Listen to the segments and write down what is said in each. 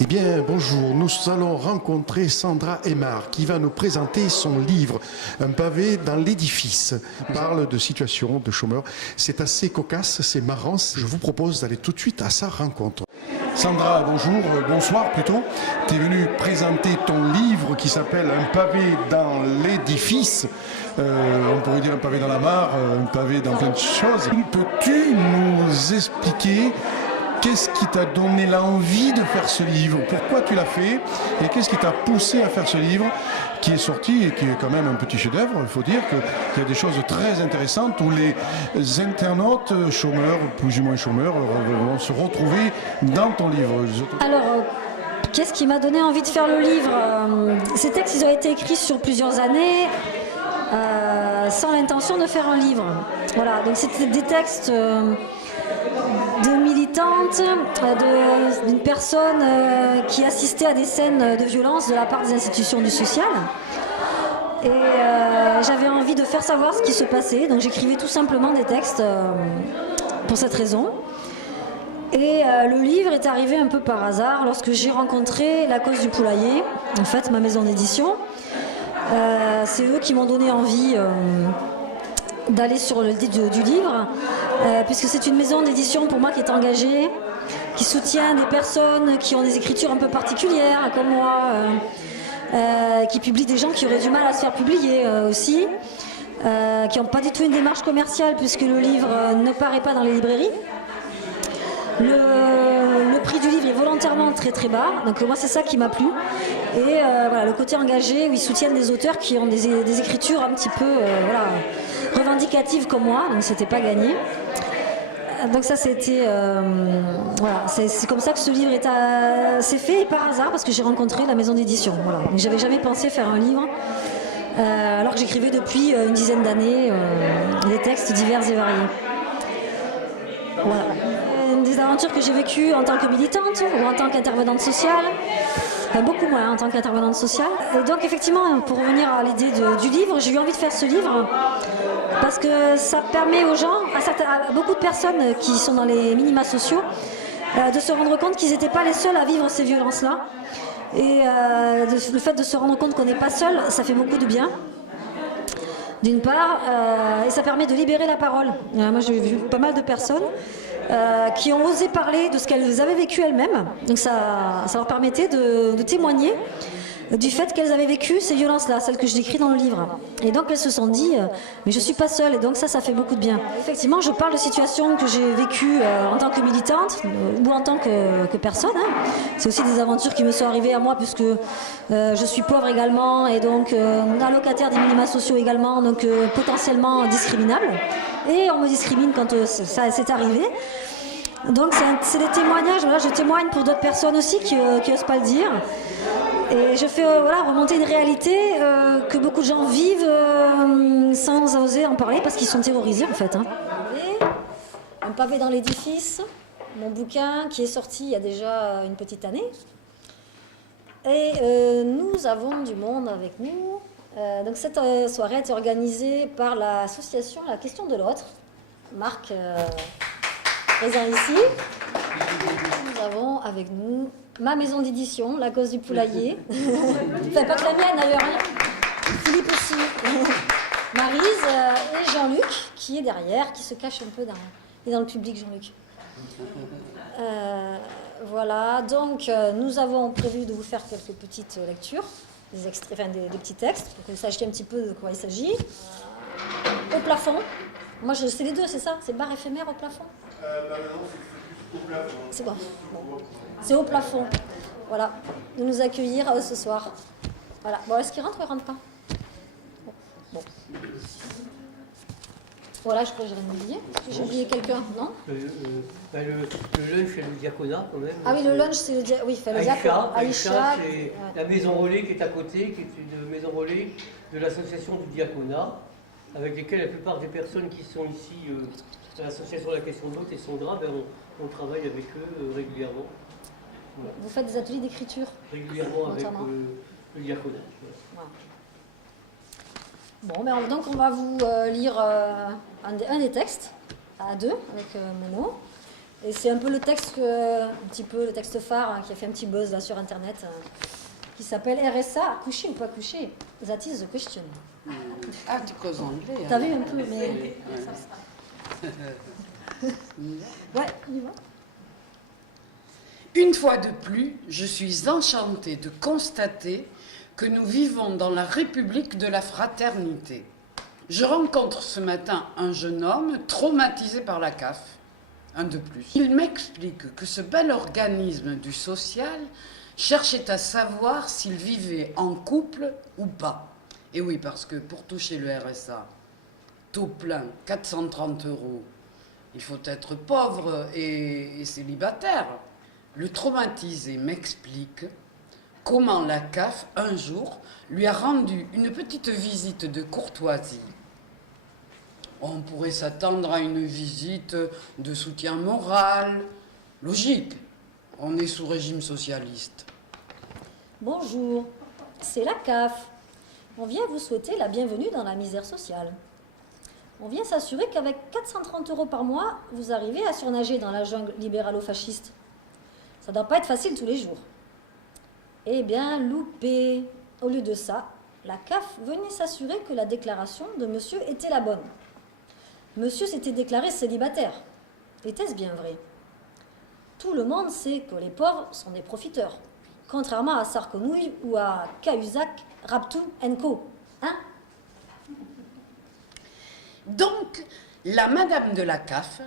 Eh bien, bonjour, nous allons rencontrer Sandra Aymar qui va nous présenter son livre « Un pavé dans l'édifice ». Elle parle de situation de chômeurs. C'est assez cocasse, c'est marrant. Je vous propose d'aller tout de suite à sa rencontre. Sandra, bonjour, bonsoir plutôt. Tu es venue présenter ton livre qui s'appelle « Un pavé dans l'édifice ». On pourrait dire un pavé dans la mare, un pavé dans plein de choses. Peux-tu nous expliquer qu'est-ce qui t'a donné l'envie de faire ce livre? Pourquoi tu l'as fait? Et qu'est-ce qui t'a poussé à faire ce livre qui est sorti et qui est quand même un petit chef-d'œuvre? Il faut dire qu'il y a des choses très intéressantes où les internautes, chômeurs, plus ou moins chômeurs, vont se retrouver dans ton livre. Alors, qu'est-ce qui m'a donné envie de faire le livre? Ces textes, ils ont été écrits sur plusieurs années, sans l'intention de faire un livre. Voilà, donc c'était des textes de militante, d'une personne qui assistait à des scènes de violence de la part des institutions du social. Et j'avais envie de faire savoir ce qui se passait, donc j'écrivais tout simplement des textes pour cette raison. Et le livre est arrivé un peu par hasard lorsque j'ai rencontré La Cause du Poulailler, en fait ma maison d'édition. C'est eux qui m'ont donné envie d'aller sur le titre du livre, puisque c'est une maison d'édition pour moi qui est engagée, qui soutient des personnes qui ont des écritures un peu particulières, comme moi, qui publie des gens qui auraient du mal à se faire publier aussi, qui n'ont pas du tout une démarche commerciale, puisque le livre ne paraît pas dans les librairies. Le prix du livre est volontairement très très bas, donc moi c'est ça qui m'a plu. Et voilà, le côté engagé où ils soutiennent des auteurs qui ont des écritures un petit peu voilà, revendicatives comme moi, donc c'était pas gagné. Donc ça c'était voilà, c'est comme ça que ce livre s'est fait par hasard parce que j'ai rencontré la maison d'édition. Voilà. Donc j'avais jamais pensé faire un livre alors que j'écrivais depuis une dizaine d'années des textes divers et variés. Voilà. Des aventures que j'ai vécues en tant que militante ou en tant qu'intervenante sociale, beaucoup moins en tant qu'intervenante sociale. Et donc effectivement, pour revenir à l'idée du livre, j'ai eu envie de faire ce livre parce que ça permet aux gens, à beaucoup de personnes qui sont dans les minima sociaux, de se rendre compte qu'ils n'étaient pas les seuls à vivre ces violences-là. Et le fait de se rendre compte qu'on n'est pas seul, ça fait beaucoup de bien. D'une part, et ça permet de libérer la parole. Moi j'ai vu pas mal de personnes qui ont osé parler de ce qu'elles avaient vécu elles-mêmes. Donc ça leur permettait de témoigner du fait qu'elles avaient vécu ces violences-là, celles que je décris dans le livre. Et donc elles se sont dit, mais je ne suis pas seule, et donc ça fait beaucoup de bien. Effectivement, je parle de situations que j'ai vécues en tant que militante ou en tant que personne. Hein. C'est aussi des aventures qui me sont arrivées à moi, puisque je suis pauvre également, et donc allocataire des minima sociaux également, donc potentiellement discriminable. Et on me discrimine quand ça c'est arrivé. Donc c'est des témoignages, voilà, je témoigne pour d'autres personnes aussi qui n'osent pas le dire. Et je fais voilà, remonter une réalité que beaucoup de gens vivent sans oser en parler parce qu'ils sont terrorisés en fait. Hein. Un pavé dans l'édifice, mon bouquin qui est sorti il y a déjà une petite année. Et nous avons du monde avec nous. Donc cette soirée est organisée par l'association La Question de l'Autre. Marc, présent ici. Nous avons avec nous ma maison d'édition, La Cause du Poulailler. Enfin, pas que la mienne d'ailleurs, hein. Philippe aussi. Maryse et Jean-Luc qui est derrière, qui se cache un peu dans le public, Jean-Luc. Voilà, donc nous avons prévu de vous faire quelques petites lectures, des extraits, enfin des petits textes, pour que vous sachiez un petit peu de quoi il s'agit. Au plafond. Moi, c'est les deux, c'est ça? C'est barre éphémère au plafond? Non, c'est au plafond. C'est bon. C'est au plafond. Voilà, de nous accueillir ce soir. Voilà. Bon, est-ce qu'il rentre ou il rentre pas? Bon. Voilà, je crois que j'ai rien oublié. J'ai oublié quelqu'un, non? Le lunch et le diaconat, quand même. Ah oui, le lunch, c'est le diaconat. Aïcha, c'est la maison relais qui est à côté, qui est une maison relais de l'association du diaconat, avec lesquelles la plupart des personnes qui sont ici à l'association La Question de l'Autre et Sandra, ben, on travaille avec eux régulièrement. Voilà. Vous faites des ateliers d'écriture? Régulièrement avec le diaconat. Voilà. Bon, ben, donc on va vous lire un des textes, à deux, avec Momo. Et c'est un peu le texte, un petit peu le texte phare hein, qui a fait un petit buzz là sur Internet, qui s'appelle RSA, coucher ou pas coucher, that is the question. Ah, tu causes anglais. T'as vu un peu, mais... Ouais, on y va. Une fois de plus, je suis enchantée de constater que nous vivons dans la République de la fraternité. Je rencontre ce matin un jeune homme traumatisé par la CAF, un de plus. Il m'explique que ce bel organisme du social cherchait à savoir s'il vivait en couple ou pas. Et oui, parce que pour toucher le RSA, taux plein, 430 €, il faut être pauvre et célibataire. Le traumatisé m'explique comment la CAF, un jour, lui a rendu une petite visite de courtoisie. On pourrait s'attendre à une visite de soutien moral. Logique, on est sous régime socialiste. Bonjour, c'est la CAF. On vient vous souhaiter la bienvenue dans la misère sociale. On vient s'assurer qu'avec 430 € par mois, vous arrivez à surnager dans la jungle libéralo-fasciste. Ça ne doit pas être facile tous les jours. Eh bien, loupé. Au lieu de ça, la CAF venait s'assurer que la déclaration de monsieur était la bonne. Monsieur s'était déclaré célibataire. Était-ce bien vrai? Tout le monde sait que les pauvres sont des profiteurs, contrairement à Sarkonouille ou à Cahuzac, Raptou Co. Hein? Donc, la madame de la CAF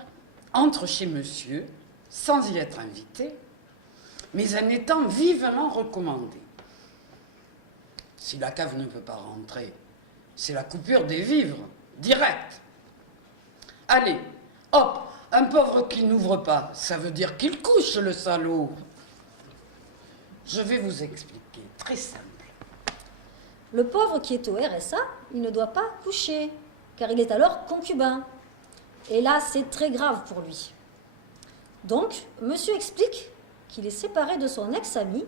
entre chez monsieur, sans y être invitée, mais en étant vivement recommandée. Si la CAF ne peut pas rentrer, c'est la coupure des vivres, directe. Allez, hop, un pauvre qui n'ouvre pas, ça veut dire qu'il couche, le salaud. Je vais vous expliquer, très simple. Le pauvre qui est au RSA, il ne doit pas coucher, car il est alors concubin. Et là, c'est très grave pour lui. Donc, monsieur explique qu'il est séparé de son ex-ami,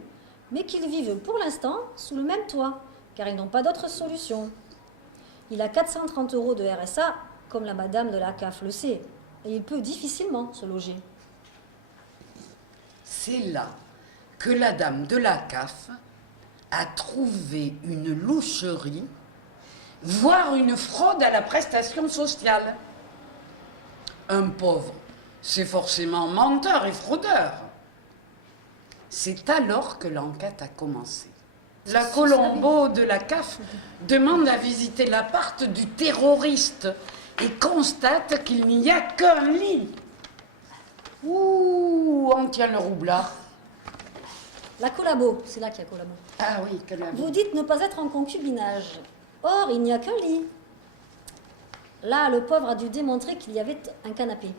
mais qu'ils vivent pour l'instant sous le même toit, car ils n'ont pas d'autre solution. Il a 430 € de RSA, comme la madame de la CAF le sait, et il peut difficilement se loger. C'est là que la dame de la CAF a trouvé une loucherie, voire une fraude à la prestation sociale. Un pauvre, c'est forcément menteur et fraudeur. C'est alors que l'enquête a commencé. La Colombo de la CAF demande à visiter l'appart du terroriste et constate qu'il n'y a qu'un lit. Ouh, on tient le roublard. La collabo, c'est là qu'il y a collabo. Ah oui, que la... Vous dites ne pas être en concubinage. Or, il n'y a qu'un lit. Là, le pauvre a dû démontrer qu'il y avait un canapé.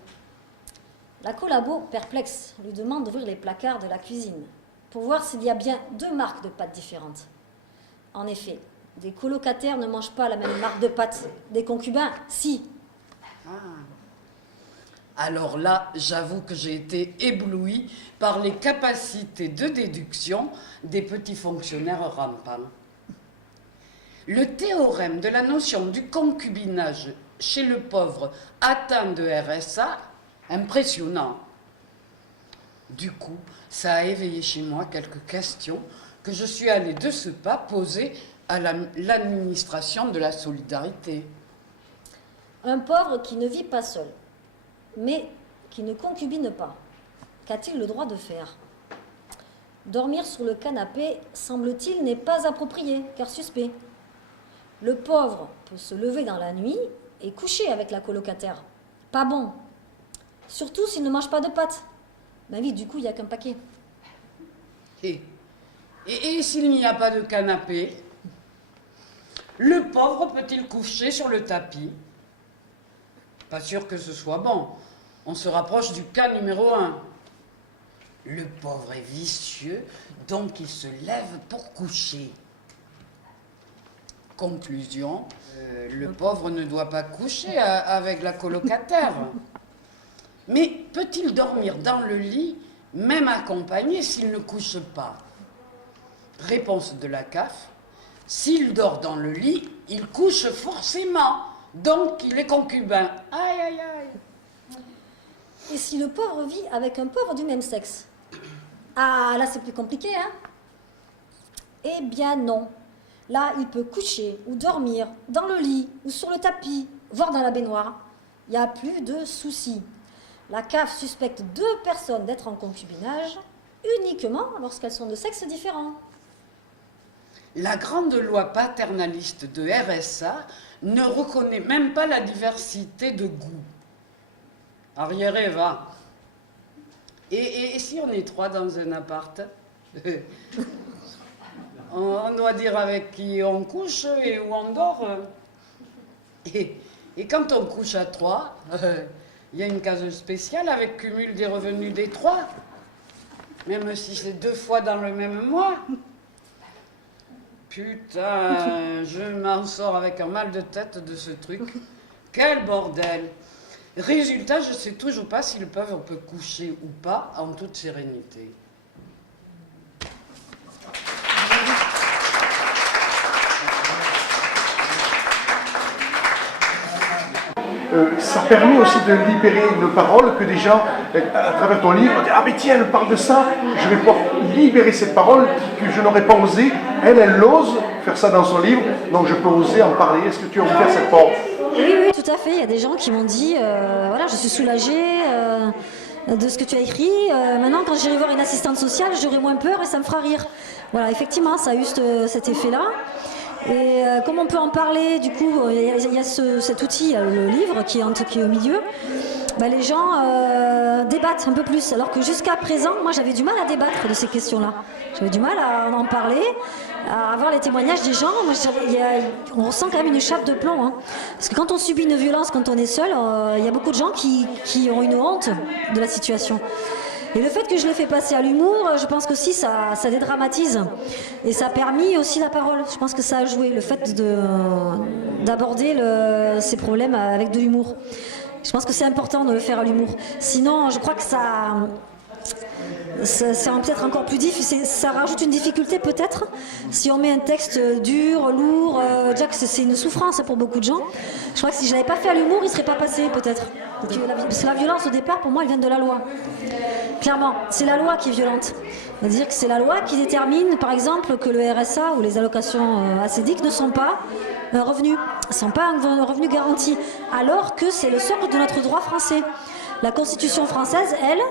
La collabo, perplexe, lui demande d'ouvrir les placards de la cuisine pour voir s'il y a bien 2 marques de pâtes différentes. En effet, des colocataires ne mangent pas la même marque de pâtes. Des concubins, si. Ah. Alors là, j'avoue que j'ai été éblouie par les capacités de déduction des petits fonctionnaires rampants. Le théorème de la notion du concubinage chez le pauvre atteint de RSA, impressionnant. Du coup, ça a éveillé chez moi quelques questions que je suis allée de ce pas poser à l'administration de la solidarité. Un pauvre qui ne vit pas seul, mais qui ne concubine pas. Qu'a-t-il le droit de faire? Dormir sur le canapé, semble-t-il, n'est pas approprié, car suspect. Le pauvre peut se lever dans la nuit et coucher avec la colocataire. Pas bon. Surtout s'il ne mange pas de pâtes. Ben oui, du coup, il n'y a qu'un paquet. Et s'il n'y a pas de canapé, le pauvre peut-il coucher sur le tapis? Pas sûr que ce soit bon. On se rapproche du cas numéro 1. Le pauvre est vicieux, donc il se lève pour coucher. Conclusion, le pauvre ne doit pas coucher avec la colocataire. Mais peut-il dormir dans le lit, même accompagné, s'il ne couche pas? Réponse de la CAF, s'il dort dans le lit, il couche forcément, donc il est concubin. Aïe, aïe, aïe. Et si le pauvre vit avec un pauvre du même sexe? Ah, là c'est plus compliqué, hein? Eh bien non. Là, il peut coucher ou dormir dans le lit ou sur le tapis, voire dans la baignoire. Il n'y a plus de soucis. La CAF suspecte 2 personnes d'être en concubinage uniquement lorsqu'elles sont de sexe différent. La grande loi paternaliste de RSA ne reconnaît même pas la diversité de goût. Arriéré, va. Et si on est 3 dans un appart? On doit dire avec qui on couche et où on dort. Et quand on couche à 3, il y a une case spéciale avec cumul des revenus des 3. Même si c'est 2 fois dans le même mois. Putain, je m'en sors avec un mal de tête de ce truc. Quel bordel! Résultat, je ne sais toujours pas si le pauvre peut coucher ou pas en toute sérénité. Ça permet aussi de libérer une parole que des gens, à travers ton livre, disent « Ah mais tiens, elle parle de ça, je vais pouvoir libérer cette parole que je n'aurais pas osé. » Elle ose faire ça dans son livre, donc je peux oser en parler. Est-ce que tu as ouvert cette porte? Oui, tout à fait. Il y a des gens qui m'ont dit, voilà, je suis soulagée de ce que tu as écrit. Maintenant, quand j'irai voir une assistante sociale, j'aurai moins peur et ça me fera rire. Voilà, effectivement, ça a eu cet effet-là. Et comme on peut en parler, du coup, il y a cet outil, le livre, qui est au milieu. Ben, les gens débattent un peu plus, alors que jusqu'à présent, moi j'avais du mal à débattre de ces questions-là. J'avais du mal à en parler, à avoir les témoignages des gens. Moi, on ressent quand même une chape de plomb. Hein. Parce que quand on subit une violence, quand on est seul, il y a beaucoup de gens qui ont une honte de la situation. Et le fait que je l'ai fait passer à l'humour, je pense que si ça dédramatise. Et ça a permis aussi la parole. Je pense que ça a joué, le fait d'aborder ces problèmes avec de l'humour. Je pense que c'est important de le faire à l'humour. Sinon, je crois que c'est peut-être encore plus difficile. Ça rajoute une difficulté peut-être si on met un texte dur, lourd. Déjà que c'est une souffrance pour beaucoup de gens. Je crois que si je l'avais pas fait à l'humour, il serait pas passé peut-être. Parce que la violence au départ, pour moi, elle vient de la loi. Clairement, c'est la loi qui est violente. C'est-à-dire que c'est la loi qui détermine, par exemple, que le RSA ou les allocations assédiques ne sont pas un revenu, ne sont pas un revenu garanti, alors que c'est le socle de notre droit français. La Constitution française, elle,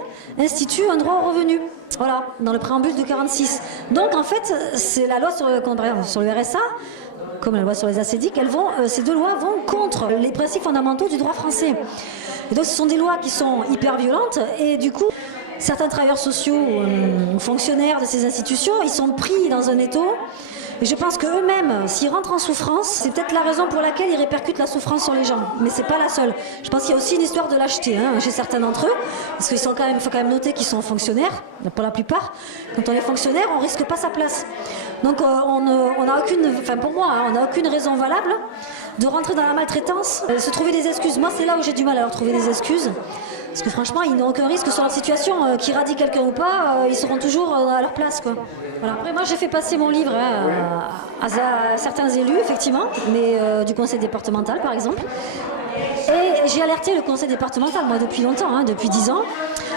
institue un droit au revenu. Voilà, dans le préambule de 46. Donc, en fait, c'est la loi sur le RSA, comme la loi sur les assédiques, ces 2 lois vont contre les principes fondamentaux du droit français. Et donc, ce sont des lois qui sont hyper violentes, et du coup, certains travailleurs sociaux ou fonctionnaires de ces institutions, ils sont pris dans un étau. Et je pense qu'eux-mêmes, s'ils rentrent en souffrance, c'est peut-être la raison pour laquelle ils répercutent la souffrance sur les gens. Mais c'est pas la seule. Je pense qu'il y a aussi une histoire de lâcheté chez certains d'entre eux. Parce qu'il faut quand même noter qu'ils sont fonctionnaires, pour la plupart. Quand on est fonctionnaire, on risque pas sa place. Donc on n'a aucune, pour moi, on n'a aucune raison valable de rentrer dans la maltraitance, se trouver des excuses. Moi, c'est là où j'ai du mal à leur trouver des excuses. Parce que franchement, ils n'ont aucun risque sur leur situation. Qu'ils radient quelqu'un ou pas, ils seront toujours à leur place, quoi. Voilà. Après, moi, j'ai fait passer mon livre à certains élus, effectivement, mais du conseil départemental, par exemple. Et j'ai alerté le conseil départemental, moi, depuis longtemps, depuis 10 ans,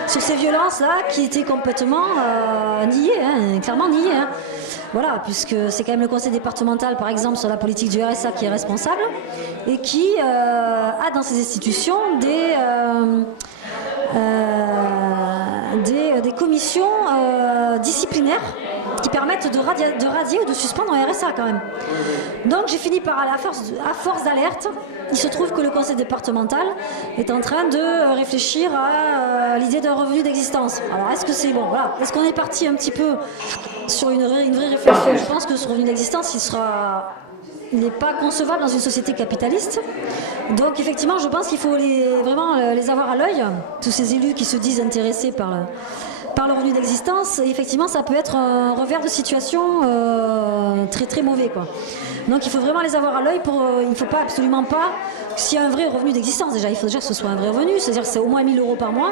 sur ces violences-là qui étaient complètement niées, clairement niées. Voilà, puisque c'est quand même le conseil départemental, par exemple, sur la politique du RSA qui est responsable et qui a dans ses institutions des commissions disciplinaires qui permettent de radier ou de suspendre un RSA quand même. Donc j'ai fini par, à force d'alerte, il se trouve que le conseil départemental est en train de réfléchir à l'idée d'un revenu d'existence. Alors est-ce que c'est bon, voilà, est-ce qu'on est parti un petit peu sur une vraie réflexion? Je pense que ce revenu d'existence, il n'est pas concevable dans une société capitaliste. Donc effectivement, je pense qu'il faut vraiment les avoir à l'œil, tous ces élus qui se disent intéressés par le revenu d'existence. Et effectivement, ça peut être un revers de situation très très mauvais, quoi. Donc il faut vraiment les avoir à l'œil. Il ne faut pas, absolument pas, s'il y a un vrai revenu d'existence, déjà, il faut déjà que ce soit un vrai revenu, c'est-à-dire que c'est au moins 1 000 € par mois,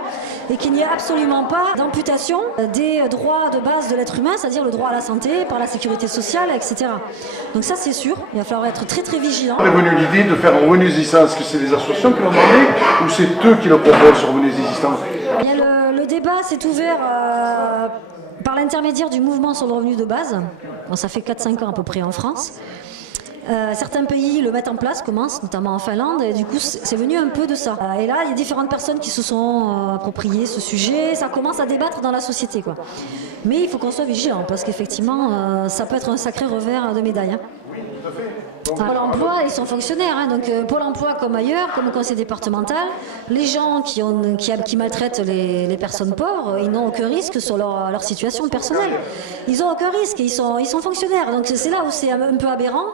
et qu'il n'y ait absolument pas d'amputation des droits de base de l'être humain, c'est-à-dire le droit à la santé, par la sécurité sociale, etc. Donc ça, c'est sûr, il va falloir être très très vigilant. Est venue l'idée de faire un revenu d'existence? Est-ce que c'est des associations qui l'ont demandé, ou c'est eux qui le proposent, ce revenu d'existence? instant. Il y a le débat s'est ouvert par l'intermédiaire du mouvement sur le revenu de base. Bon, ça fait 4-5 ans à peu près en France. Certains pays le mettent en place, commencent, notamment en Finlande, et du coup c'est venu un peu de ça. Et là, il y a différentes personnes qui se sont appropriées ce sujet, ça commence à débattre dans la société, quoi. Mais il faut qu'on soit vigilant, parce qu'effectivement, ça peut être un sacré revers de médaille. Hein. Pôle emploi, ils sont fonctionnaires, hein, donc Pôle emploi comme ailleurs, comme au conseil départemental, les gens qui maltraitent les personnes pauvres, ils n'ont aucun risque sur leur situation personnelle. Ils n'ont aucun risque, ils sont fonctionnaires, donc c'est là où c'est un peu aberrant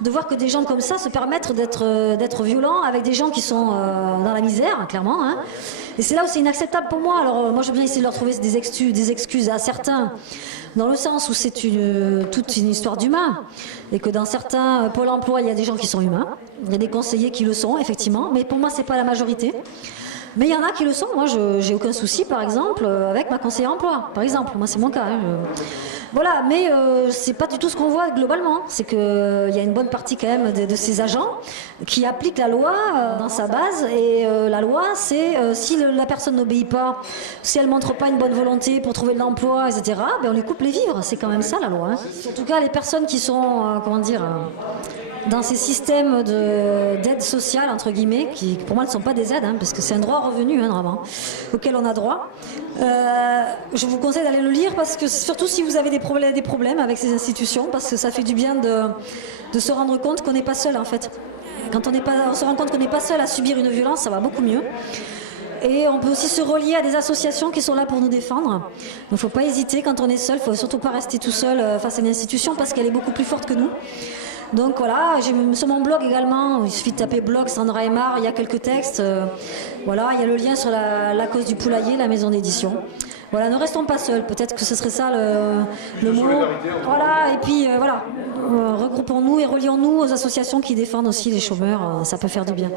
de voir que des gens comme ça se permettent d'être violents avec des gens qui sont dans la misère, clairement. Hein. Et c'est là où c'est inacceptable pour moi. Alors moi, je veux bien essayer de leur trouver des excuses à certains, dans le sens où c'est toute une histoire d'humain, et que dans certains pôles emploi, il y a des gens qui sont humains, il y a des conseillers qui le sont, effectivement, mais pour moi, c'est pas la majorité. Mais il y en a qui le sont. Moi, j'ai aucun souci, par exemple, avec ma conseillère emploi. Par exemple, moi, c'est mon cas. Hein, Voilà, mais c'est pas du tout ce qu'on voit globalement. C'est qu'il y a une bonne partie quand même de ces agents qui appliquent la loi dans sa base. Et la loi, c'est si la personne n'obéit pas, si elle montre pas une bonne volonté pour trouver de l'emploi, etc., ben on lui coupe les vivres. C'est quand même ça la loi. Hein. En tout cas, les personnes qui sont, dans ces systèmes d'aide sociale, entre guillemets, qui pour moi ne sont pas des aides, hein, parce que c'est un droit au revenu, hein, vraiment, auquel on a droit. Je vous conseille d'aller le lire, parce que surtout si vous avez des problèmes avec ces institutions, parce que ça fait du bien de se rendre compte qu'on n'est pas seul, en fait. Quand on se rend compte qu'on n'est pas seul à subir une violence, ça va beaucoup mieux. Et on peut aussi se relier à des associations qui sont là pour nous défendre. Donc il ne faut pas hésiter, quand on est seul, il ne faut surtout pas rester tout seul face à une institution, parce qu'elle est beaucoup plus forte que nous. Donc voilà, j'ai sur mon blog également, il suffit de taper blog Sandra Aymar, il y a quelques textes. Voilà, il y a le lien sur la cause du poulailler, la maison d'édition. Voilà, ne restons pas seuls, peut-être que ce serait ça le mot. Voilà, et puis voilà, regroupons-nous et relions-nous aux associations qui défendent aussi les chômeurs, ça peut faire du bien.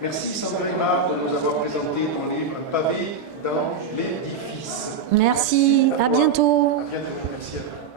Merci Sandra Aymar de nous avoir présenté ton livre Pavé dans l'édifice. Merci, à bientôt. À bientôt, merci à vous.